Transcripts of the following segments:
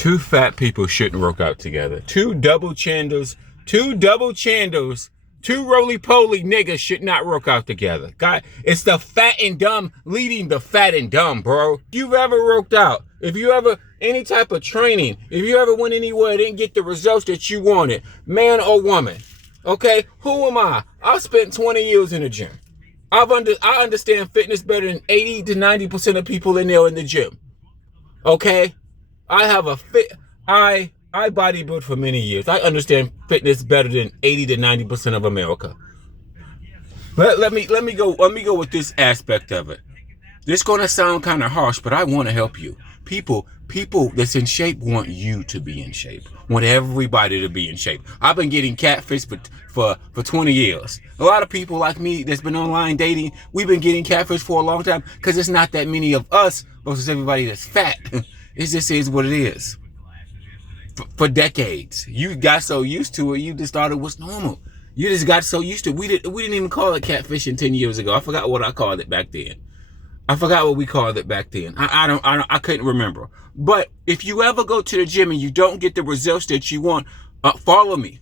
Two fat people shouldn't work out together. Two double chandles, two roly-poly niggas should not work out together. God, it's the fat and dumb leading the fat and dumb, bro. If you've ever worked out, if you ever, any type of training, if you ever went anywhere and didn't get the results that you wanted, man or woman, okay, who am I? I've spent 20 years in the gym. I understand fitness better than 80 to 90% of people in there in the gym. Okay? I have a I bodybuild for many years. I understand fitness better than 80 to 90% of America. Let me go with this aspect of it. This gonna sound kind of harsh, but I want to help you. People that's in shape want you to be in shape. Want everybody to be in shape. I've been getting catfished for 20 years. A lot of people like me that's been online dating, we've been getting catfished for a long time because it's not that many of us versus everybody that's fat. It just is what it is. For decades, you got so used to it, you just thought it was normal. You just got so used to it. We didn't even call it catfishing 10 years ago. I forgot what I called it back then. I forgot what we called it back then. I couldn't remember. But if you ever go to the gym and you don't get the results that you want, follow me.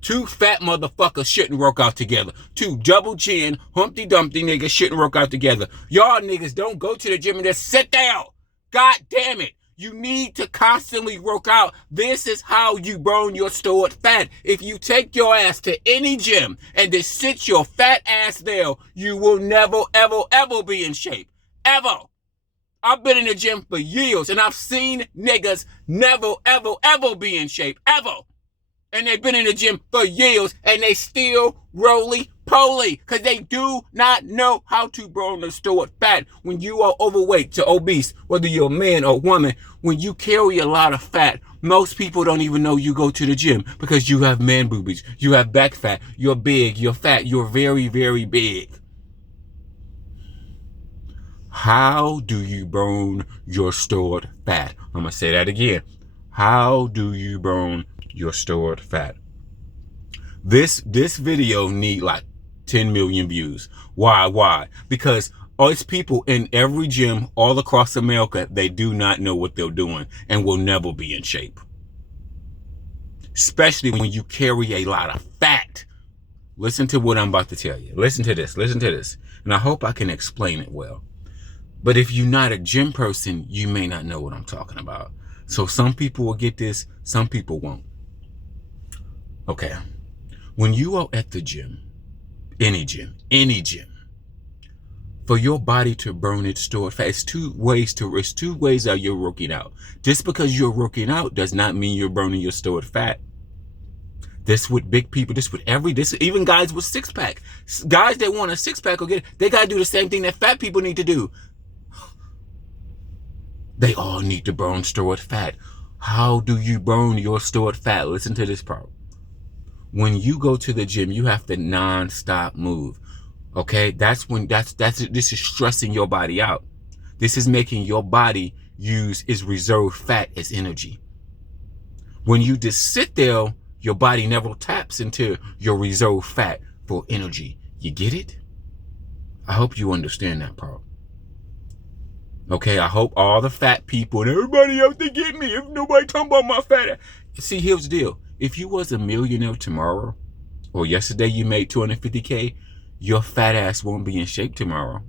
Two fat motherfuckers shouldn't work out together. Two double chin, Humpty Dumpty niggas shouldn't work out together. Y'all niggas don't go to the gym and just sit down. God damn it. You need to constantly work out. This is how you burn your stored fat. If you take your ass to any gym and just sit your fat ass there, you will never, ever, ever be in shape. Ever. I've been in the gym for years and I've seen niggas never, ever, ever be in shape. Ever. And they've been in the gym for years and they still roly-poly because they do not know how to burn the stored fat. When you are overweight to obese, whether you're a man or woman, when you carry a lot of fat, most people don't even know you go to the gym because you have man boobies, you have back fat, you're big, you're fat, you're very, very big. How do you burn your stored fat? I'm going to say that again. How do you burn your stored fat? This video need like 10 million views. Why? Because it's people in every gym all across America, they do not know what they're doing and will never be in shape. Especially when you carry a lot of fat. Listen to what I'm about to tell you. Listen to this. And I hope I can explain it well. But if you're not a gym person, you may not know what I'm talking about. So some people will get this, some people won't. Okay. When you are at the gym, any gym, for your body to burn its stored fat, it's two ways that you're working out. Just because you're working out does not mean you're burning your stored fat. This with big people, even guys with six pack. Guys that want a six pack they gotta do the same thing that fat people need to do. They all need to burn stored fat. How do you burn your stored fat? Listen to this part. When you go to the gym, you have to non-stop move. Okay? This is stressing your body out. This is making your body use its reserved fat as energy. When you just sit there, your body never taps into your reserved fat for energy. You get it? I hope you understand that part. Okay, I hope all the fat people and everybody else to get me if nobody talking about my fat. See, here's the deal. If you was a millionaire tomorrow, or yesterday you made 250K, your fat ass won't be in shape tomorrow.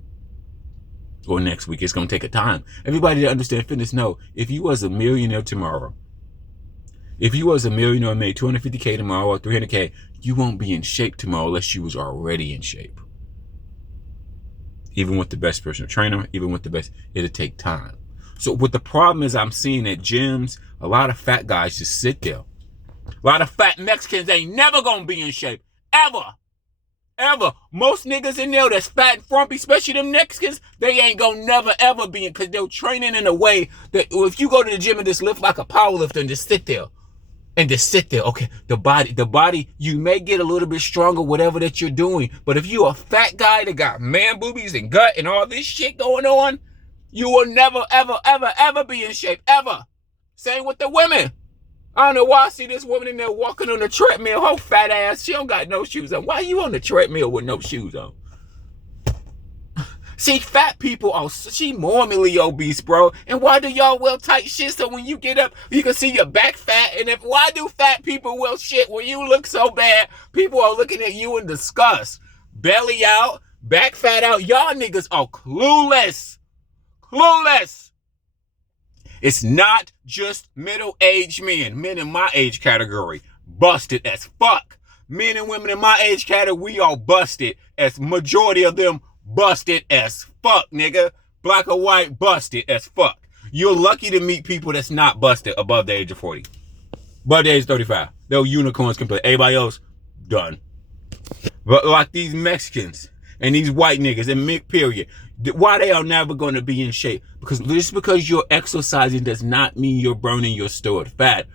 Or next week. It's going to take a time. Everybody that understands fitness know, if you was a millionaire tomorrow, if you was a millionaire and made 250K tomorrow or 300K, you won't be in shape tomorrow unless you was already in shape. Even with the best personal trainer, even with the best, it'll take time. So what the problem is I'm seeing at gyms, a lot of fat guys just sit there. A lot of fat Mexicans ain't never gonna be in shape. Ever. Most niggas in there that's fat and frumpy, especially them Mexicans, they ain't gonna never ever be in, because they're training in a way that if you go to the gym and just lift like a power lifter and just sit there. Okay, the body, you may get a little bit stronger, whatever that you're doing. But if you're a fat guy that got man boobies and gut and all this shit going on, you will never, ever, ever, ever be in shape, ever. Same with the women. I don't know why I see this woman in there walking on the treadmill, her fat ass, she don't got no shoes on. Why are you on the treadmill with no shoes on? See, fat people are she morbidly obese, bro. And why do y'all wear tight shit so when you get up, you can see your back fat? And if why do fat people wear shit when you look so bad? People are looking at you in disgust. Belly out, back fat out. Y'all niggas are clueless. Clueless. It's not just middle-aged men. Men in my age category, busted as fuck. Men and women in my age category, we all busted as majority of them busted as fuck, nigga. Black or white, busted as fuck. You're lucky to meet people that's not busted above the age of 40. Above the age of 35. They're unicorns complete. Everybody else, done. But like these Mexicans and these white niggas and mid period, why they are never going to be in shape? Because just because you're exercising does not mean you're burning your stored fat.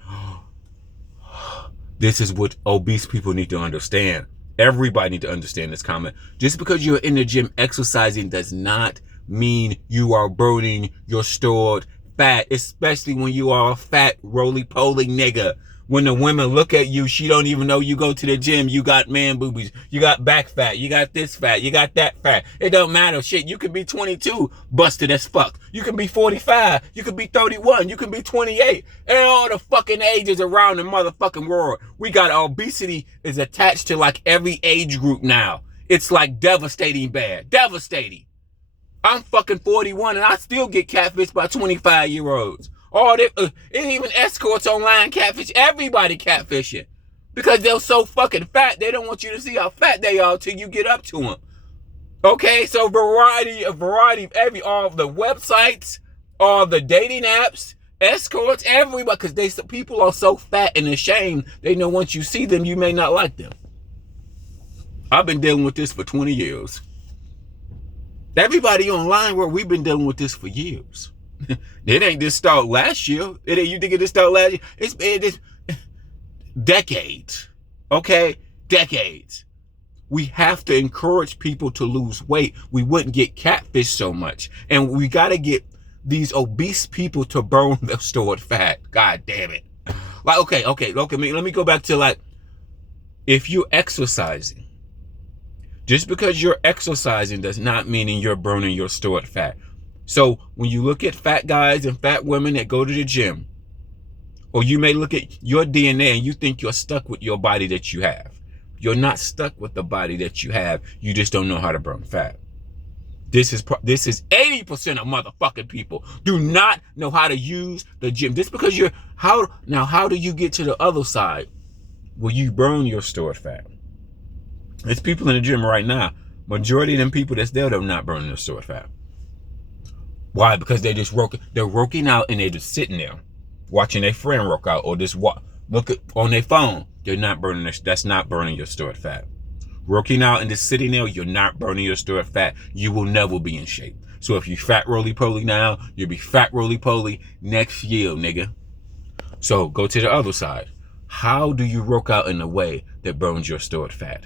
This is what obese people need to understand. Everybody need to understand this comment. Just because you're in the gym exercising does not mean you are burning your stored fat, especially when you are a fat, roly-poly nigga. When the women look at you, she don't even know you go to the gym. You got man boobies. You got back fat. You got this fat. You got that fat. It don't matter. Shit, you can be 22, busted as fuck. You can be 45. You can be 31. You can be 28. And all the fucking ages around the motherfucking world. We got obesity is attached to like every age group now. It's like devastating bad. Devastating. I'm fucking 41 and I still get catfished by 25-year-olds. Or it even escorts online catfish. Everybody catfishing. Because they're so fucking fat, they don't want you to see how fat they are till you get up to them. Okay, so variety of all the websites, all the dating apps, escorts, everybody, because people are so fat and ashamed, they know once you see them, you may not like them. I've been dealing with this for 20 years. Everybody online where we've been dealing with this for years. It ain't just start last year. You think it just started last year? It's decades. Okay? Decades. We have to encourage people to lose weight. We wouldn't get catfish so much. And we got to get these obese people to burn their stored fat. God damn it. Like, okay. Let me go back to like, if you're exercising, just because you're exercising does not mean you're burning your stored fat. So when you look at fat guys and fat women that go to the gym, or you may look at your DNA and you think you're stuck with your body that you have. You're not stuck with the body that you have. You just don't know how to burn fat. This is 80% of motherfucking people do not know how to use the gym. Just because how do you get to the other side where you burn your stored fat? There's people in the gym right now. Majority of them people that's there, they're not burning their stored fat. Why? Because they're working out and they're just sitting there watching their friend work out or just look on their phone. They're not burning that's not burning your stored fat. Working out and just sitting there, you're not burning your stored fat. You will never be in shape. So if you fat roly-poly now, you'll be fat roly-poly next year, nigga. So go to the other side. How do you work out in a way that burns your stored fat?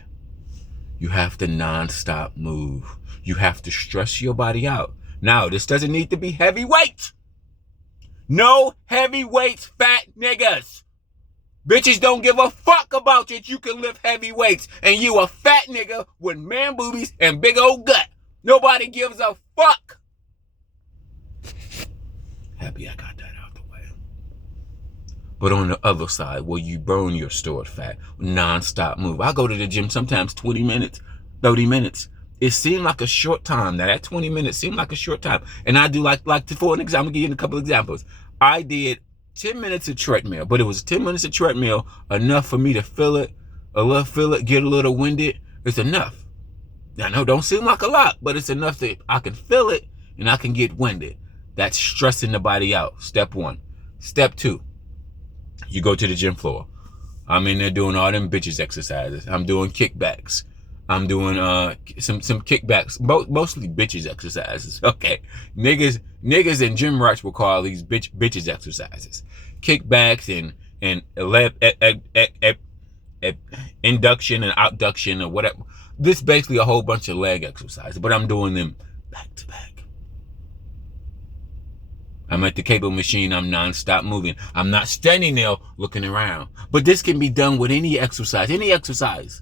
You have to non-stop move. You have to stress your body out. Now, this doesn't need to be heavyweight. No heavyweights, fat niggas. Bitches don't give a fuck about it. You can lift heavy weights and you a fat nigga with man boobies and big old gut. Nobody gives a fuck. Happy I got that out the way. But on the other side, where you burn your stored fat, non-stop move. I go to the gym sometimes 20 minutes, 30 minutes. It seemed like a short time. Now that 20 minutes seemed like a short time. And I do for an example, I'm gonna give you a couple examples. I did 10 minutes of treadmill, but it was 10 minutes of treadmill enough for me to feel it, get a little winded. It's enough. I know don't seem like a lot, but it's enough that I can feel it and I can get winded. That's stressing the body out. Step 1. Step 2, you go to the gym floor. I'm in there doing all them bitches exercises. I'm doing kickbacks. I'm doing some kickbacks, mostly bitches exercises. Okay, niggas and gym rats will call these bitches exercises, kickbacks and induction and abduction or whatever. This is basically a whole bunch of leg exercises, but I'm doing them back to back. I'm at the cable machine. I'm non-stop moving. I'm not standing there looking around. But this can be done with any exercise. Any exercise.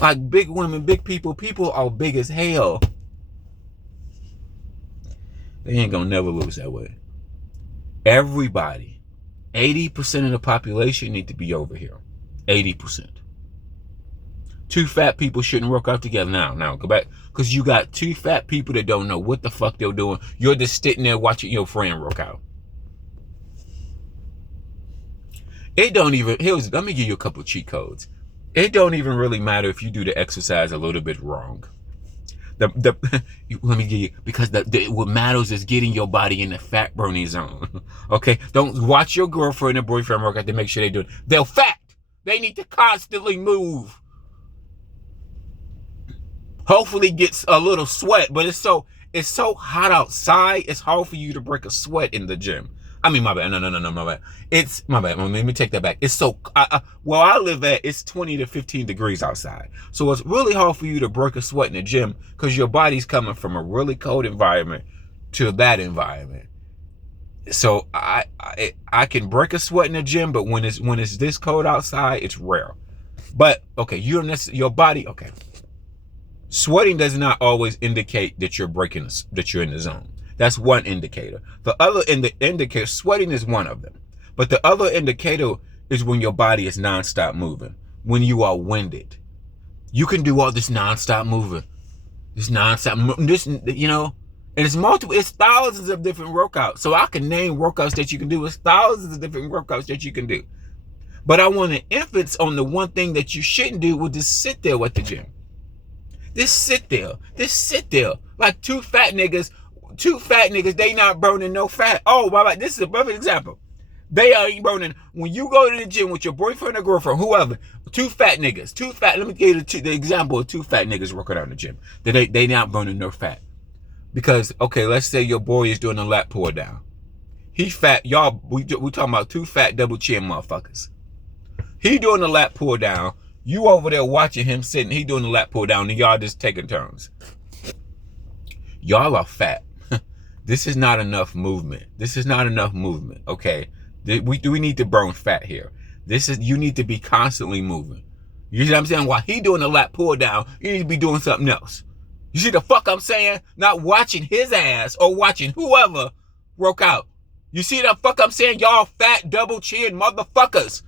Like big women, big people are big as hell. They ain't gonna never lose that weight. Everybody, 80% of the population need to be over here. 80%. Two fat people shouldn't work out together. Now, go back. Because you got two fat people that don't know what the fuck they're doing. You're just sitting there watching your friend work out. It don't even, let me give you a couple of cheat codes. It don't even really matter if you do the exercise a little bit wrong. Let me give you, because what matters is getting your body in the fat burning zone. Okay? Don't watch your girlfriend and boyfriend work out to make sure they do it. They're fat. They need to constantly move. Hopefully gets a little sweat, but it's so hot outside, it's hard for you to break a sweat in the gym. I mean, my bad. No, my bad. It's my bad. Let me take that back. It's so, where I live at, it's 20 to 15 degrees outside. So it's really hard for you to break a sweat in the gym because your body's coming from a really cold environment to that environment. So I can break a sweat in the gym, but when it's this cold outside, it's rare. But okay, you don't necessarily, your body, okay. Sweating does not always indicate that you're that you're in the zone. That's one indicator. The other indicator, sweating is one of them. But the other indicator is when your body is nonstop moving. When you are winded. You can do all this nonstop moving. And it's thousands of different workouts. So I can name workouts that you can do. It's thousands of different workouts that you can do. But I want to emphasis on the one thing that you shouldn't do, which is sit there at the gym. Just sit there. Like two fat niggas, they not burning no fat. Oh, my, this is a perfect example. They ain't burning. When you go to the gym with your boyfriend or girlfriend, whoever, two fat niggas, let me give you the example of two fat niggas working out in the gym. They not burning no fat. Because, okay, let's say your boy is doing a lat pull down. He fat, y'all, we talking about two fat double chin motherfuckers. He doing a lat pull down. You over there watching him sitting, he doing the lat pull down, and y'all just taking turns. Y'all are fat. This is not enough movement. Okay? We need to burn fat here. You need to be constantly moving. You see what I'm saying? While he doing the lat pull down, you need to be doing something else. You see the fuck I'm saying? Not watching his ass or watching whoever work out. You see the fuck I'm saying? Y'all fat double chin motherfuckers.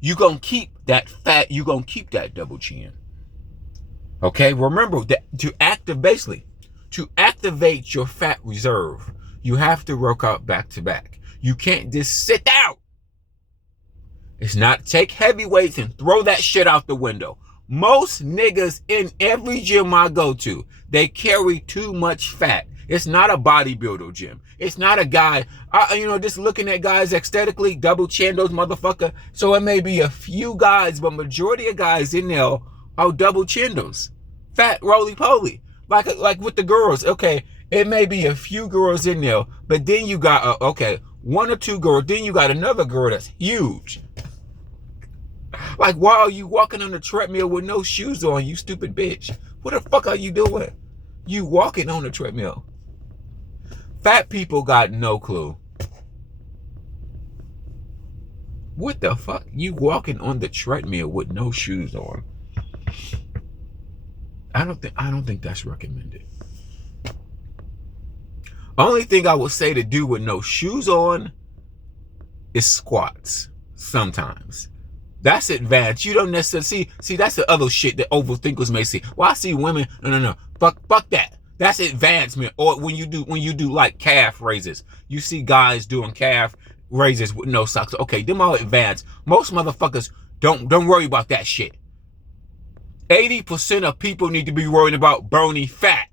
You gonna keep that fat, you gonna keep that double chin. Okay, remember that to activate your fat reserve, you have to work out back to back. You can't just sit down. It's not take heavy weights and throw that shit out the window. Most niggas in every gym I go to, they carry too much fat. It's not a bodybuilder gym. It's not a guy, just looking at guys aesthetically, double chin those motherfucker. So it may be a few guys, but majority of guys in there are double chindos. Fat roly-poly. Like with the girls, okay, it may be a few girls in there, but then you got, one or two girls, then you got another girl that's huge. Like, why are you walking on the treadmill with no shoes on, you stupid bitch? What the fuck are you doing? You walking on the treadmill. Fat people got no clue. What the fuck? You walking on the treadmill with no shoes on? I don't think that's recommended. Only thing I would say to do with no shoes on is squats. Sometimes. That's advanced. You don't necessarily see that's the other shit that overthinkers may see. Well, I see women. No. Fuck that. That's advancement. Or when you do like calf raises, you see guys doing calf raises with no socks. Okay, them all advanced. Most motherfuckers don't worry about that shit. 80% of people need to be worrying about burning fat.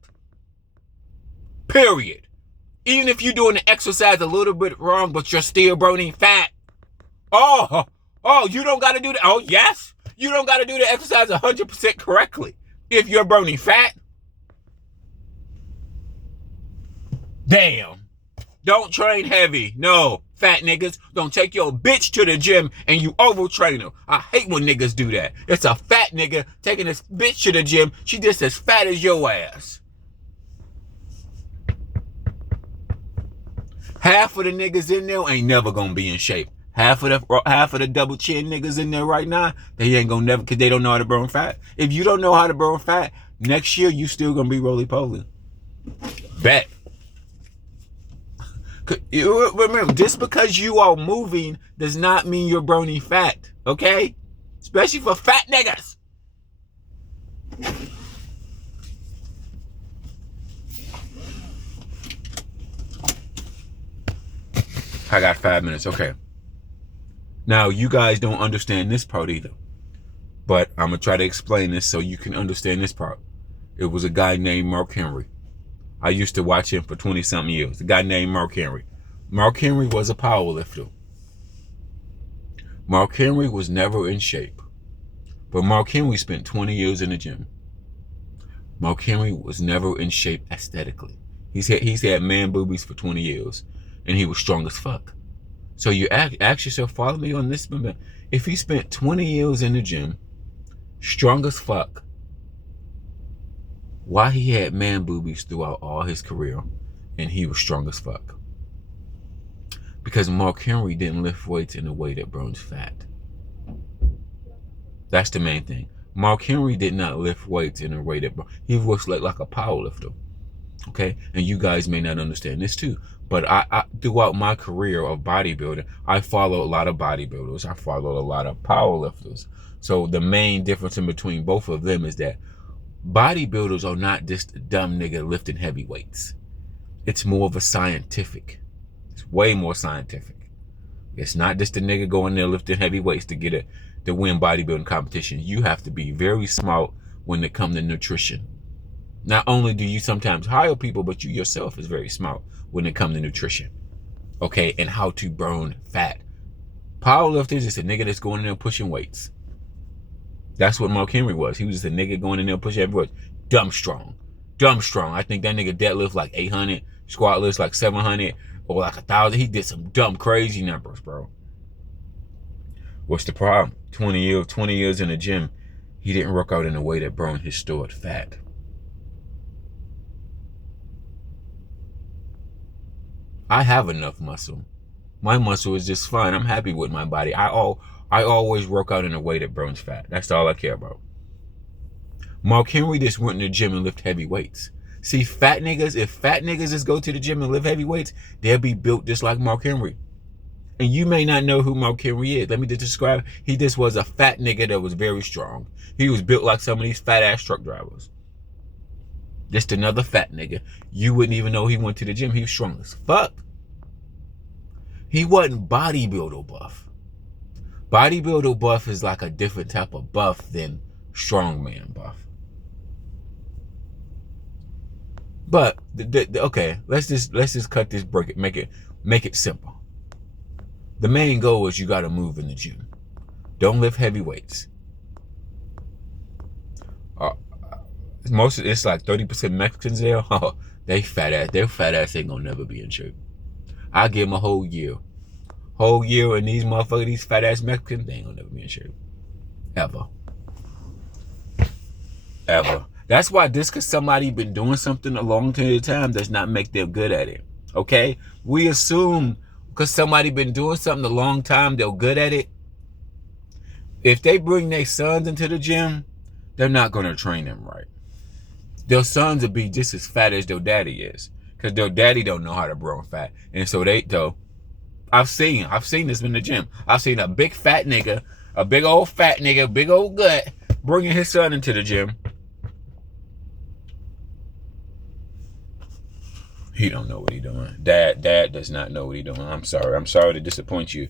Period. Even if you're doing the exercise a little bit wrong, but you're still burning fat. Oh, you don't got to do that. Oh, yes. You don't got to do the exercise 100% correctly if you're burning fat. Damn. Don't train heavy. No, fat niggas. Don't take your bitch to the gym and you overtrain her. I hate when niggas do that. It's a fat nigga taking this bitch to the gym. She just as fat as your ass. Half of the niggas in there ain't never gonna be in shape. Half of the double chin niggas in there right now, they ain't gonna never, because they don't know how to burn fat. If you don't know how to burn fat, next year you still gonna be roly-poly. Bet. Remember, just because you are moving does not mean you're burning fat, okay? Especially for fat niggas. I got 5 minutes, okay. Now, you guys don't understand this part either, but I'm going to try to explain this so you can understand this part. It was a guy named Mark Henry. I used to watch him for 20-something years. A guy named Mark Henry. Mark Henry was a power lifter. Mark Henry was never in shape, but Mark Henry spent 20 years in the gym. Mark Henry was never in shape aesthetically. He's had man boobies for 20 years, and he was strong as fuck. So you ask yourself, follow me on this. If he spent 20 years in the gym, strong as fuck, why he had man boobies throughout all his career, and he was strong as fuck? Because Mark Henry didn't lift weights in a way that burns fat. That's the main thing. Mark Henry did not lift weights in a way that he was like a power lifter. Okay, and you guys may not understand this too, but I throughout my career of bodybuilding, I follow a lot of bodybuilders. I follow a lot of power lifters. So the main difference in between both of them is that bodybuilders are not just a dumb nigga lifting heavy weights. It's more of a scientific. It's way more scientific. It's not just a nigga going there lifting heavy weights to win bodybuilding competition. You have to be very smart when it comes to nutrition. Not only do you sometimes hire people, but you yourself is very smart when it comes to nutrition. Okay, and how to burn fat. Powerlifters is a nigga that's going in there pushing weights. That's what Mark Henry was. He was just a nigga going in there pushing heavy weights. Dumb strong. I think that nigga deadlift like 800, squat lifts like 700, or like 1,000. He did some dumb, crazy numbers, bro. What's the problem? 20 years in the gym, he didn't work out in a way that burned his stored fat. I have enough muscle. My muscle is just fine. I'm happy with my body. I always work out in a way that burns fat. That's all I care about. Mark Henry just went in the gym and lift heavy weights. See, if fat niggas just go to the gym and lift heavy weights, they'll be built just like Mark Henry. And you may not know who Mark Henry is. Let me just describe. He just was a fat nigga that was very strong. He was built like some of these fat ass truck drivers. Just another fat nigga. You wouldn't even know he went to the gym. He was strong as fuck. He wasn't bodybuilder buff. Bodybuilder buff is like a different type of buff than strongman buff. But okay, let's just cut this, break it, make it simple. The main goal is you got to move in the gym. Don't lift heavy weights. It's like 30% Mexicans there. Oh, they fat ass. Their fat ass ain't gonna never be in shape. I give them a whole year, and these motherfuckers, these fat ass Mexicans, they ain't gonna never be in shape, ever. That's why just because somebody been doing something a long period of time does not make them good at it. Okay, we assume because somebody been doing something a long time, they're good at it. If they bring their sons into the gym, they're not gonna train them right. Their sons will be just as fat as their daddy is, because their daddy don't know how to burn fat, and so I've seen this in the gym. I've seen a big fat nigga, a big old fat nigga, big old gut, bringing his son into the gym. He don't know what he doing. Dad does not know what he doing. I'm sorry to disappoint you.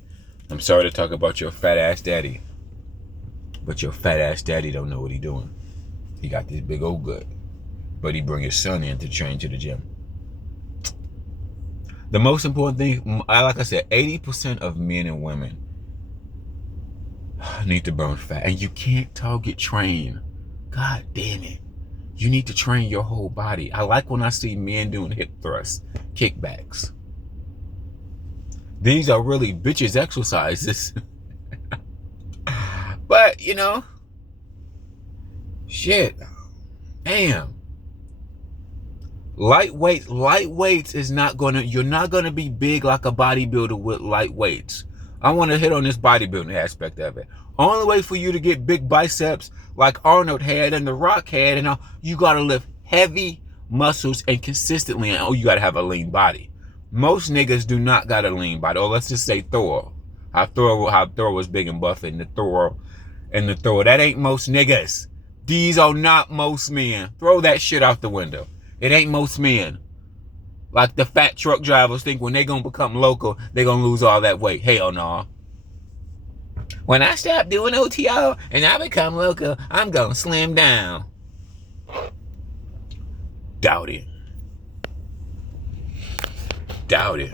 I'm sorry to talk about your fat ass daddy, but your fat ass daddy don't know what he doing. He got this big old gut, but he bring his son in to train to the gym. The most important thing, like I said, 80% of men and women need to burn fat. And you can't target train. God damn it. You need to train your whole body. I like when I see men doing hip thrusts, kickbacks. These are really bitches exercises. But, shit. Damn. Light weights is you're not gonna be big like a bodybuilder with light weights. I want to hit on this bodybuilding aspect of it. Only way for you to get big biceps like Arnold had and The Rock had, you gotta lift heavy muscles and consistently, and you gotta have a lean body. Most niggas do not got a lean body. Or let's just say Thor. How Thor was big and buff and the Thor. That ain't most niggas. These are not most men. Throw that shit out the window. It ain't most men. Like the fat truck drivers think when they gonna become local, they gonna lose all that weight. Hell no. When I stop doing OTO and I become local, I'm gonna slim down. Doubt it. Doubt it.